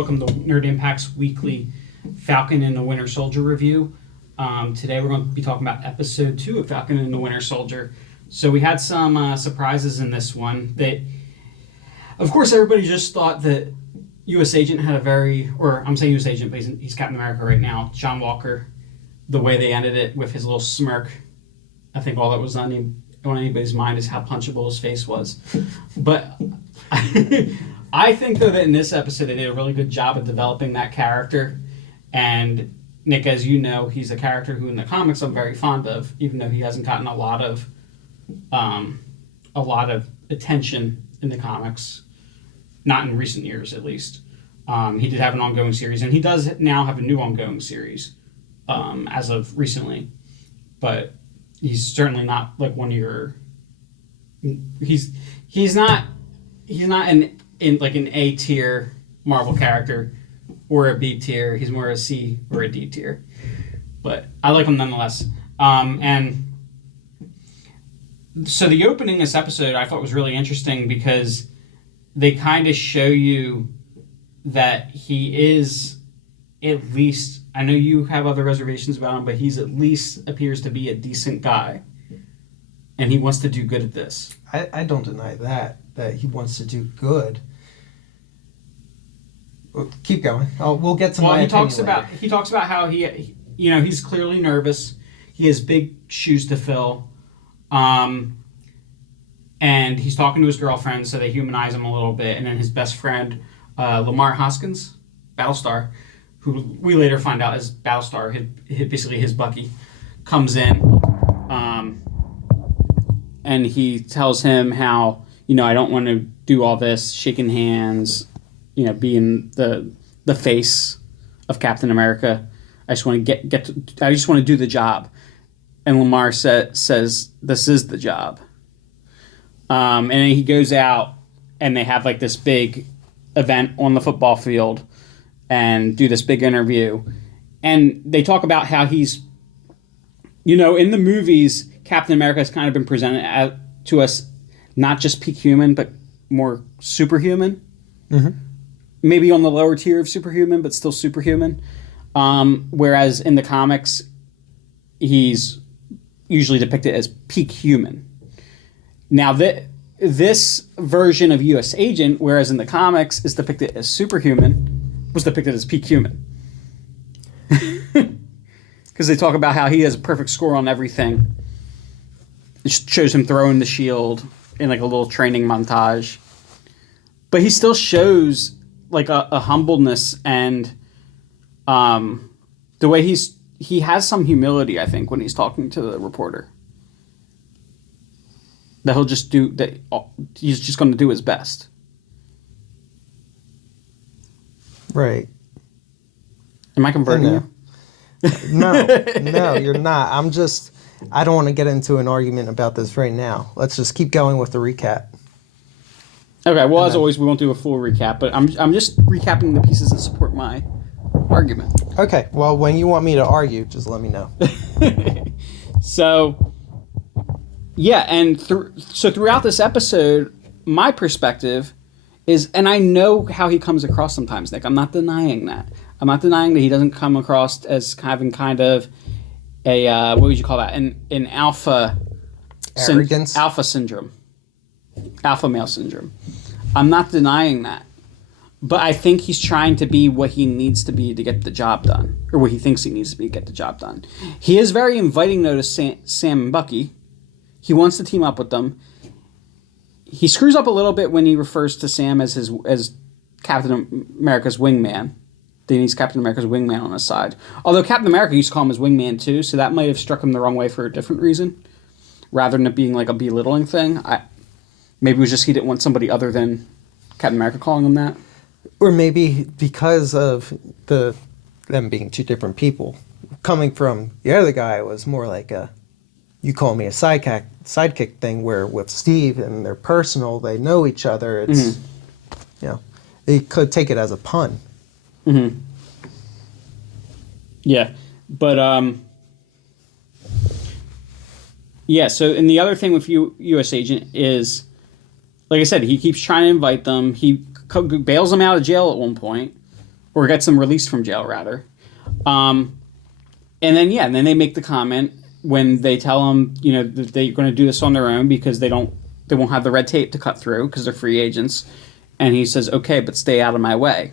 Welcome to Nerd Impact's weekly Falcon and the Winter Soldier review. Today we're going to be talking about episode 2 of Falcon and the Winter Soldier. So we had some surprises in this one that, of course, everybody just thought that U.S. Agent had a very, or I'm saying U.S. Agent, but he's Captain America right now, John Walker, the way they ended it with his little smirk. I think all that was on anybody's mind is how punchable his face was. But I think, though, that in this episode they did a really good job of developing that character. And Nick, as you know, he's a character who in the comics I'm very fond of, even though he hasn't gotten a lot of attention in the comics, not in recent years at least. He did have an ongoing series, and he does now have a new ongoing series as of recently. But he's certainly not like one of your. He's not in like an A tier Marvel character or a B tier. He's more a C or a D tier. But I like him nonetheless. And so the opening of this episode I thought was really interesting because they kind of show you that he is at least, I know you have other reservations about him, but he's at least appears to be a decent guy. And he wants to do good at this. I don't deny that he wants to do good. Keep going. We'll get to my opinion later. He talks about how he's clearly nervous. He has big shoes to fill. And he's talking to his girlfriend, so they humanize him a little bit. And then his best friend, Lamar Hoskins, Battlestar, who we later find out is Battlestar, basically his Bucky, comes in. And he tells him how, I don't want to do all this, shaking hands, being the face of Captain America. I just want to I just want to do the job. And Lamar says, this is the job. And then he goes out and they have like this big event on the football field and do this big interview. And they talk about how he's, in the movies, Captain America has kind of been presented to us not just peak human, but more superhuman. Mm-hmm. Maybe on the lower tier of superhuman, but still superhuman. Whereas in the comics, he's usually depicted as peak human. Now, this version of U.S. Agent, whereas in the comics is depicted as superhuman, was depicted as peak human. Because they talk about how he has a perfect score on everything. It shows him throwing the shield in like a little training montage. But he still shows like a humbleness and the way he has some humility, I think, when he's talking to the reporter. That he's just going to do his best. Right. Am I converting you? No, you're not. I don't want to get into an argument about this right now. Let's just keep going with the recap. Okay, well, as always, we won't do a full recap, but I'm just recapping the pieces that support my argument. Okay, well, when you want me to argue, just let me know. So, yeah, and throughout this episode, my perspective is, and I know how he comes across sometimes, Nick. I'm not denying that. I'm not denying that he doesn't come across as having kind of a, what would you call that? An alpha... Arrogance? Alpha syndrome. Alpha male syndrome. I'm not denying that. But I think he's trying to be what he needs to be to get the job done. Or what he thinks he needs to be to get the job done. He is very inviting, though, to Sam and Bucky. He wants to team up with them. He screws up a little bit when he refers to Sam as Captain America's wingman. Then he's Captain America's wingman on his side. Although Captain America used to call him his wingman too, so that might have struck him the wrong way for a different reason. Rather than it being like a belittling thing. Maybe it was just he didn't want somebody other than Captain America calling him that. Or maybe because of them being two different people. Coming from the other guy was more like you call me a sidekick thing, where with Steve and they're personal, they know each other. It's, they could take it as a pun. Mm-hmm. Yeah, but so, and the other thing with U.S. Agent is, like I said, he keeps trying to invite them. He bails them out of jail at one point. or gets them released from jail rather. And then they make the comment when they tell him, that they're going to do this on their own because they won't have the red tape to cut through because they're free agents. And he says, okay, but stay out of my way.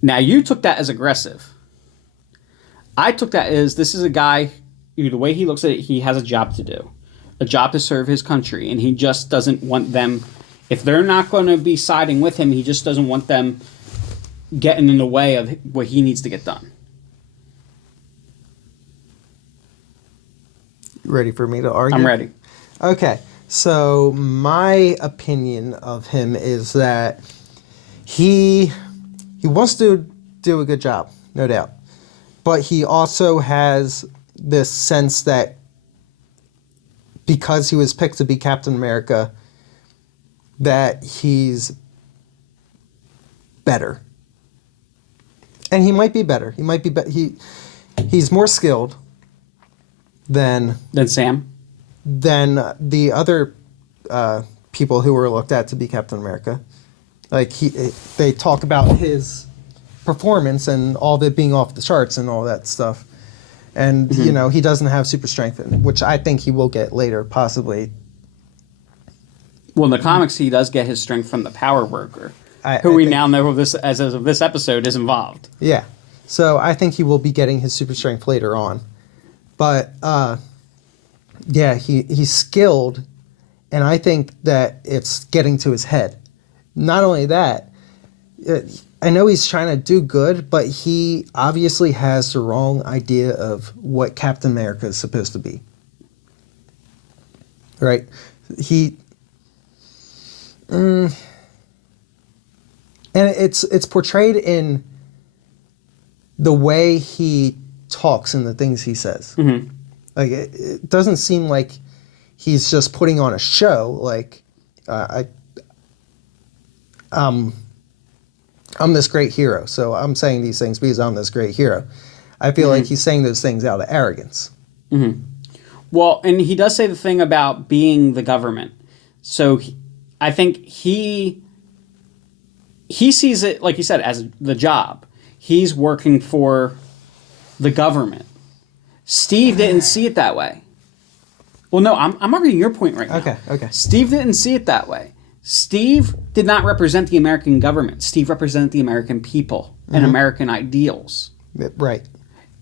Now, you took that as aggressive. I took that as this is a guy, the way he looks at it, he has a job to do. A job to serve his country. And he just doesn't want them, if they're not going to be siding with him, he just doesn't want them getting in the way of what he needs to get done. Ready for me to argue? I'm ready. Okay. So my opinion of him is that he wants to do a good job, no doubt. But he also has this sense that because he was picked to be Captain America, that he's better. And he might be better. He might be he's more skilled than Sam? Than the other people who were looked at to be Captain America. Like they talk about his performance and all of it being off the charts and all that stuff. And, he doesn't have super strength, which I think he will get later, possibly. Well, in the comics, he does get his strength from the Power Broker, who we now know as of this episode is involved. Yeah. So I think he will be getting his super strength later on. But, he's skilled, and I think that it's getting to his head. Not only that, I know he's trying to do good, but he obviously has the wrong idea of what Captain America is supposed to be. Right? And it's portrayed in the way he talks and the things he says. Mm-hmm. Like it doesn't seem like he's just putting on a show. Like I'm this great hero, so I'm saying these things because I'm this great hero. I feel like he's saying those things out of arrogance. Mm-hmm. Well, and he does say the thing about being the government. So I think he sees it, like you said, as the job. He's working for the government. Steve didn't see it that way. Well, no, I'm arguing your point right now. Okay. Steve didn't see it that way. Steve did not represent the American government. Steve represented the American people and American ideals. Right.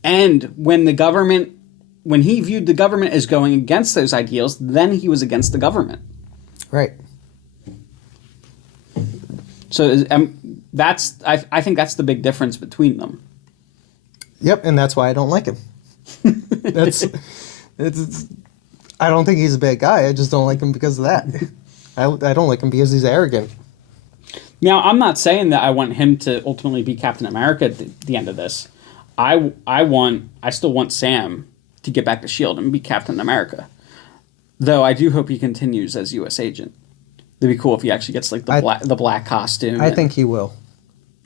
And when he viewed the government as going against those ideals, then he was against the government. Right. So I think that's the big difference between them. Yep, and that's why I don't like him. I don't think he's a bad guy. I just don't like him because of that. I don't like him because he's arrogant. Now, I'm not saying that I want him to ultimately be Captain America at the end of this. I still want Sam to get back to S.H.I.E.L.D. and be Captain America. Though I do hope he continues as U.S. agent. It'd be cool if he actually gets like the black costume. I think he will.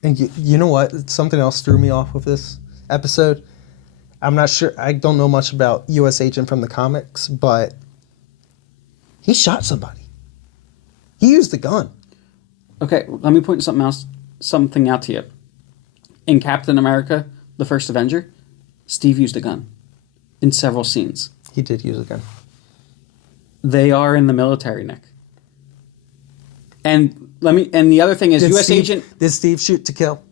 And you know what? Something else threw me off with this episode. I'm not sure. I don't know much about U.S. Agent from the comics, but he shot somebody. He used the gun. Okay, let me point something out to you. In Captain America, the First Avenger, Steve used a gun in several scenes. He did use a gun. They are in the military, Nick. And the other thing is, U.S. Agent. Did Steve shoot to kill?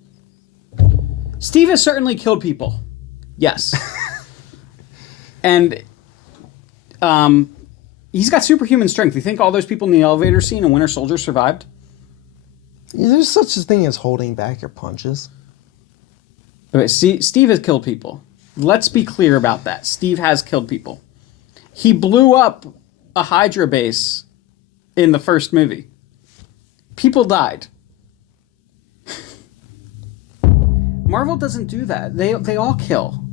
Steve has certainly killed people. Yes. And he's got superhuman strength. You think all those people in the elevator scene in Winter Soldier survived? There's such a thing as holding back your punches. Okay, Steve has killed people. Let's be clear about that. Steve has killed people. He blew up a Hydra base in the first movie. People died. Marvel doesn't do that. They all kill.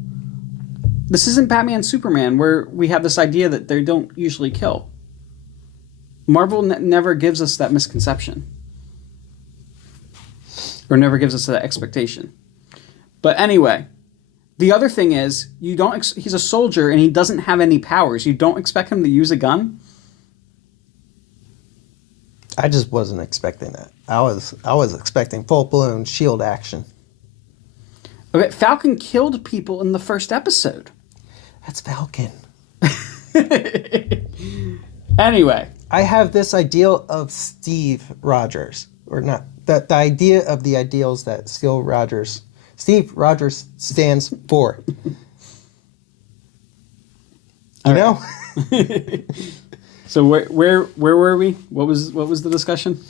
This isn't Batman Superman where we have this idea that they don't usually kill. Marvel never gives us that misconception. Or never gives us that expectation. But anyway, the other thing is, he's a soldier and he doesn't have any powers. You don't expect him to use a gun? I just wasn't expecting that. I was expecting full-blown S.H.I.E.L.D. action. Okay, Falcon killed people in the first episode. That's Falcon. Anyway. I have this ideal of Steve Rogers, or not, the idea of the ideals that Steve Rogers stands for. You know? So where were we? What was the discussion?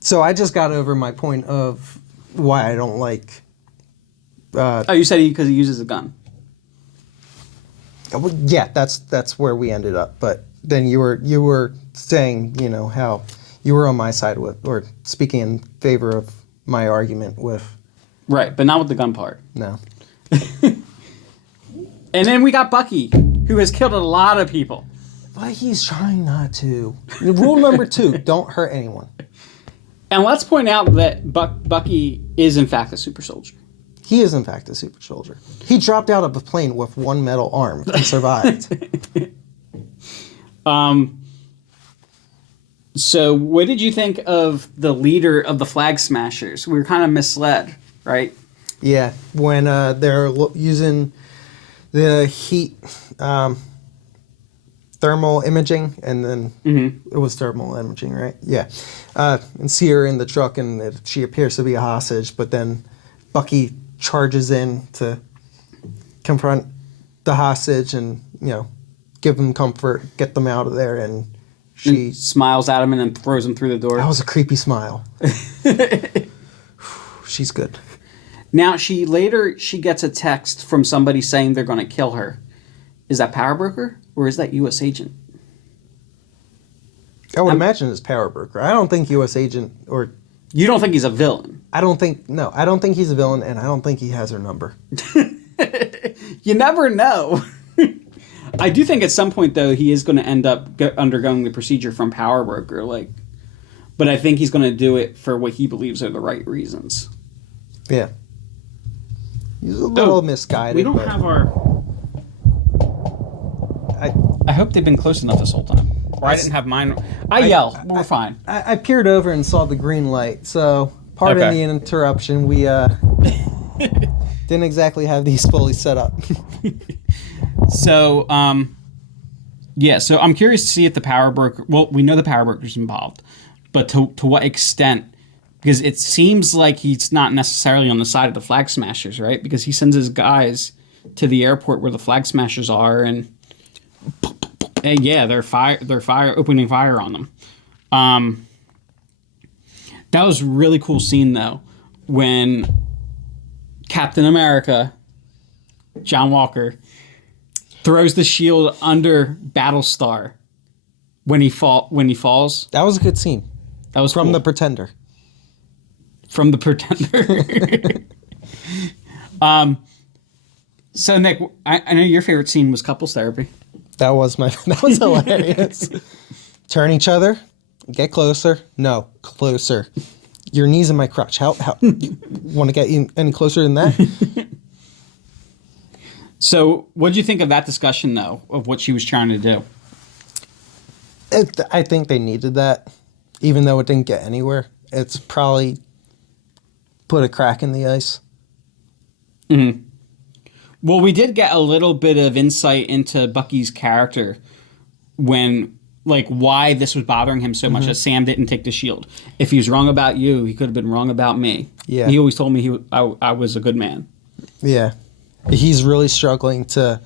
So I just got over my point of why I don't like. You said because he uses a gun. Yeah, that's where we ended up. But then you were saying, how you were on my side with, or speaking in favor of my argument with. Right, but not with the gun part. No. And then we got Bucky, who has killed a lot of people. But he's trying not to. Rule number 2, don't hurt anyone. And let's point out that Bucky is, in fact, a super soldier. He is, in fact, a super soldier. He dropped out of a plane with one metal arm and survived. So what did you think of the leader of the Flag Smashers? We were kind of misled, right? Yeah, when they're using the heat thermal imaging, and then it was thermal imaging, right? Yeah. And see her in the truck, and she appears to be a hostage, but then Bucky charges in to confront the hostage and, give them comfort, get them out of there, and she smiles at him and then throws him through the door. That was a creepy smile. She's good. Now, she gets a text from somebody saying they're going to kill her. Is that Power Broker or is that U.S. Agent? I would imagine it's Power Broker. I don't think U.S. Agent or... You don't think he's a villain? I don't think he's a villain, and I don't think he has her number. You never know. I do think at some point, though, he is going to end up undergoing the procedure from Power Broker, but I think he's going to do it for what he believes are the right reasons. Yeah. He's a little misguided. We don't have our... I hope they've been close enough this whole time. Or I didn't have mine. I yell. We're fine. I peered over and saw the green light, so pardon the interruption. We didn't exactly have these fully set up. So, so I'm curious to see if the Power Broker... Well, we know the Power Broker's involved, but to what extent... Because it seems like he's not necessarily on the side of the Flag Smashers, right? Because he sends his guys to the airport where the Flag Smashers are, and yeah, they're opening fire on them. That was a really cool scene, though, when Captain America, John Walker, throws the shield under Battlestar when he falls. That was a good scene. That was from cool. The Pretender. From The Pretender. So Nick, I know your favorite scene was couples therapy. That was hilarious. Turn each other, get closer. No, closer. Your knees in my crotch. How want to get any closer than that? So, what did you think of that discussion, though, of what she was trying to do? I think they needed that, even though it didn't get anywhere. It's probably put a crack in the ice. Mm-hmm. Well, we did get a little bit of insight into Bucky's character when, why this was bothering him so much, that Sam didn't take the shield. If he was wrong about you, he could have been wrong about me. Yeah. He always told me I was a good man. Yeah. He's really struggling to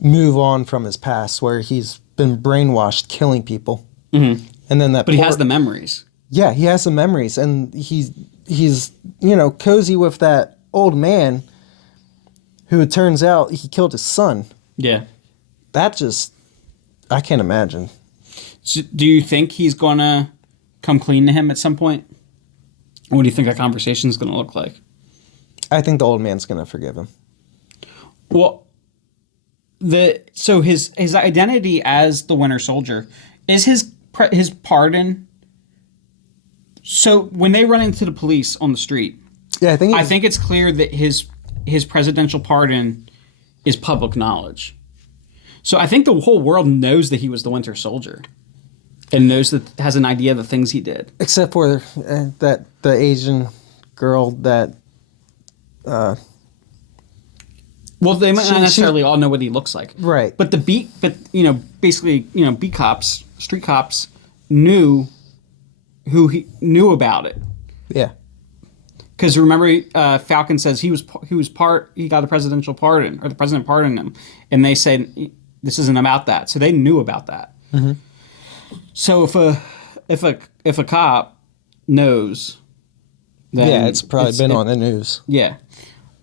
move on from his past, where he's been brainwashed, killing people. Mm-hmm. And then he has the memories. Yeah, he has the memories, and he's cozy with that old man who, it turns out, he killed his son. Yeah. I can't imagine. So do you think he's going to come clean to him at some point? What do you think that conversation is going to look like? I think the old man's going to forgive him. Well, his identity as the Winter Soldier is his pardon. So when they run into the police on the street, yeah, I think it's clear that his presidential pardon is public knowledge. So I think the whole world knows that he was the Winter Soldier, and has an idea of the things he did. Except for the Asian girl that Well, they might not She- necessarily all know what he looks like. Right. But basically, beat cops, street cops knew who he knew about it. Yeah. Because remember, Falcon says he got a presidential pardon, or the president pardoned him, and they said this isn't about that. So they knew about that. Mm-hmm. So if a cop knows, then Yeah, it's probably been on the news. Yeah.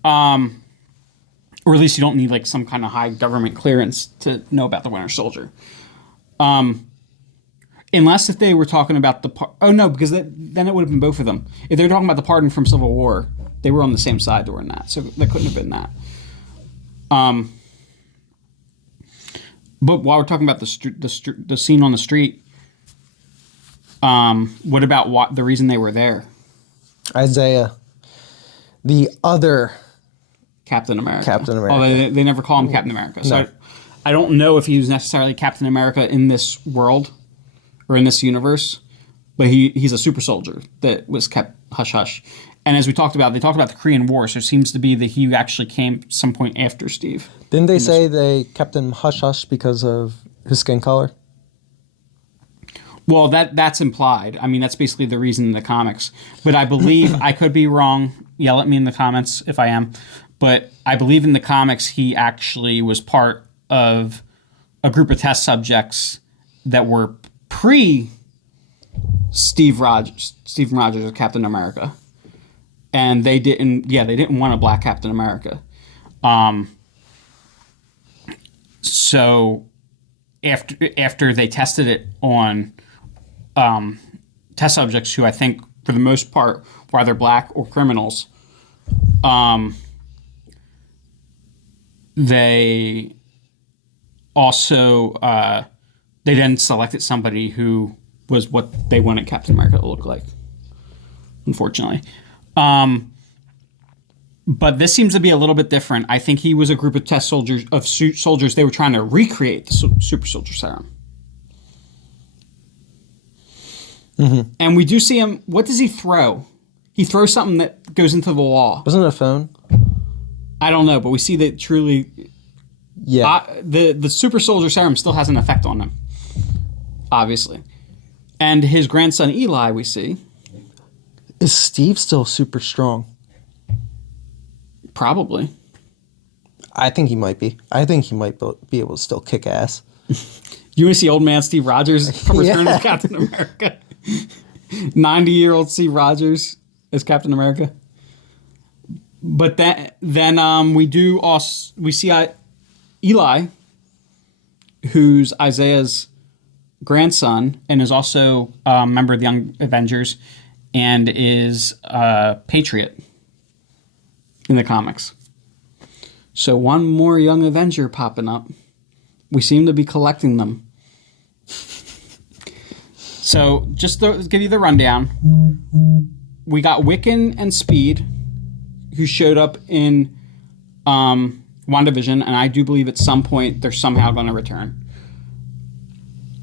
Or at least you don't need like some kind of high government clearance to know about the Winter Soldier. Unless if they were talking about because then it would have been both of them. If they were talking about the pardon from Civil War, they were on the same side during that, so that couldn't have been that. But while we're talking about the scene on the street, what about the reason they were there? Isaiah, the other Captain America. Captain America. Although they never call him Captain America. So No. I don't know if he was necessarily Captain America in this world or in this universe, but he's a super soldier that was kept hush-hush. And as they talked about the Korean War, so it seems to be that he actually came some point after Steve. Didn't they say they kept him hush-hush because of his skin color? Well, that's implied. I mean, that's basically the reason in the comics. But I believe, I could be wrong, yell at me in the comments if I am, but I believe in the comics he actually was part of a group of test subjects that were pre-Steve Rogers as Captain America. And they didn't want a black Captain America. So after they tested it on test subjects who I think for the most part were either black or criminals, they also they then selected somebody who was what they wanted Captain America to look like, unfortunately. But this seems to be a little bit different. I think he was a group of test soldiers. They were trying to recreate the super soldier serum. Mm-hmm. And we do see him. What does he throw? He throws something that goes into the wall. Wasn't it a phone? I don't know, but we see that truly. Yeah. The super soldier serum still has an effect on him, obviously. And his grandson Eli, we see. Is Steve still super strong? Probably. I think he might be. I think he might be able to still kick ass. You want to see old man Steve Rogers return as Captain America? 90-year-old Steve Rogers as Captain America. But then we see Eli, who's Isaiah's grandson and is also a member of the Young Avengers and is a patriot in the comics. So one more Young Avenger popping up. We seem to be collecting them. So just to give you the rundown, we got Wiccan and Speed, who showed up in WandaVision, and I do believe at some point they're somehow going to return.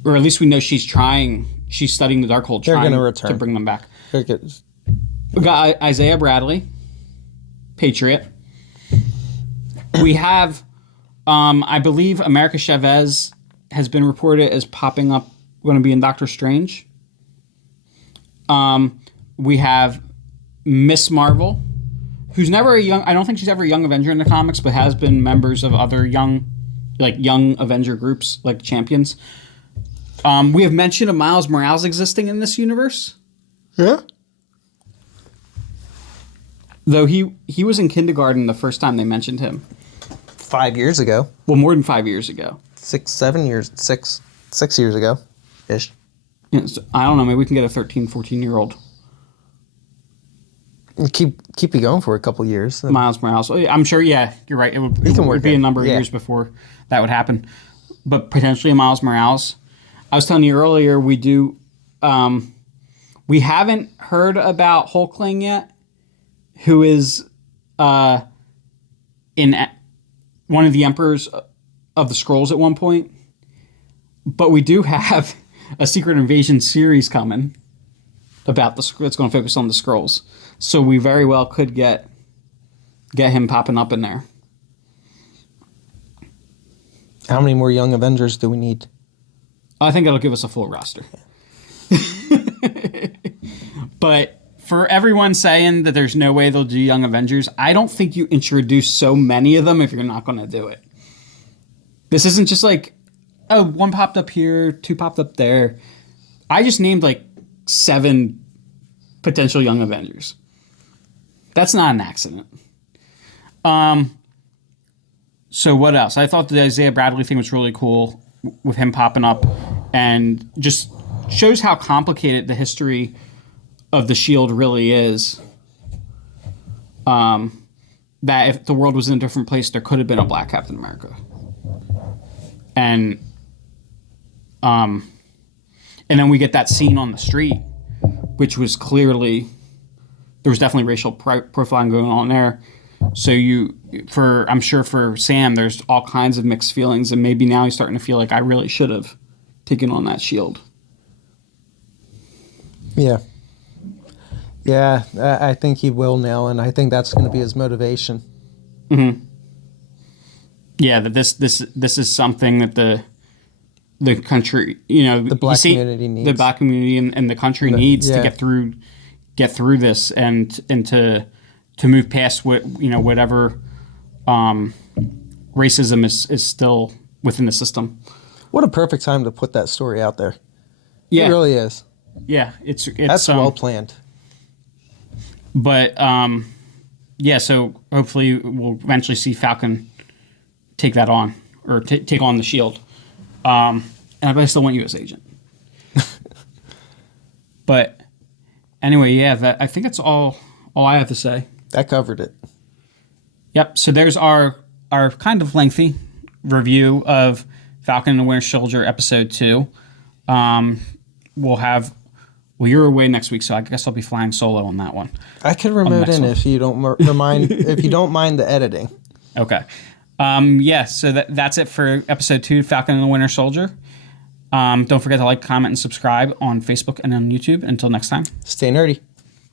Or at least we know she's studying the Darkhold, trying to bring them back. We got Isaiah Bradley, Patriot. We have, I believe, America Chavez has been reported as popping up, going to be in Doctor Strange. We have Miss Marvel, who's never I don't think she's ever a Young Avenger in the comics, but has been members of other young Avenger groups, like Champions. We have mention of Miles Morales existing in this universe. Yeah. Though he was in kindergarten the first time they mentioned him. 5 years ago. Well, more than 5 years ago. 6 years ago. Ish. Yeah, so I don't know. Maybe we can get a 13, 14-year-old. Keep you going for a couple years. Miles Morales. I'm sure, yeah, you're right. It would be a number of years before that would happen. But potentially Miles Morales. I was telling you earlier, we haven't heard about Hulkling yet, who is in one of the Emperors of the Skrulls at one point. But we do have a Secret Invasion series coming about it's going to focus on the Skrulls. So we very well could get get him popping up in there. How many more Young Avengers do we need? I think it'll give us a full roster. But for everyone saying that there's no way they'll do Young Avengers, I don't think you introduce so many of them if you're not going to do it. This isn't just like, oh, one popped up here, two popped up there. I just named like 7 potential Young Avengers. That's not an accident. So what else? I thought the Isaiah Bradley thing was really cool with him popping up, and just shows how complicated the history of the Shield really is. That if the world was in a different place, there could have been a Black Captain America. And then we get that scene on the street, which was clearly, there was definitely racial profiling going on there. So I'm sure for Sam, there's all kinds of mixed feelings, and maybe now he's starting to feel like I really should have taken on that Shield. Yeah. Yeah, I think he will now, and I think that's going to be his motivation. Mm-hmm. Yeah, that this is something that the country, the black community needs. The black community and the country needs to get through this and to move past whatever racism is still within the system. What a perfect time to put that story out there. Yeah. It really is. Yeah, it's that's well planned. But so hopefully we'll eventually see Falcon take that on, or take on the Shield. And I still want you as agent. But anyway, yeah, I think that's all I have to say. That covered it. Yep. So there's our kind of lengthy review of Falcon and the Winter Soldier episode 2. Well, you're away next week, so I guess I'll be flying solo on that one. I could remote in if you don't mind if you don't mind the editing. Okay. So that's it for episode 2, Falcon and the Winter Soldier. Don't forget to like, comment, and subscribe on Facebook and on YouTube. Until next time. Stay nerdy.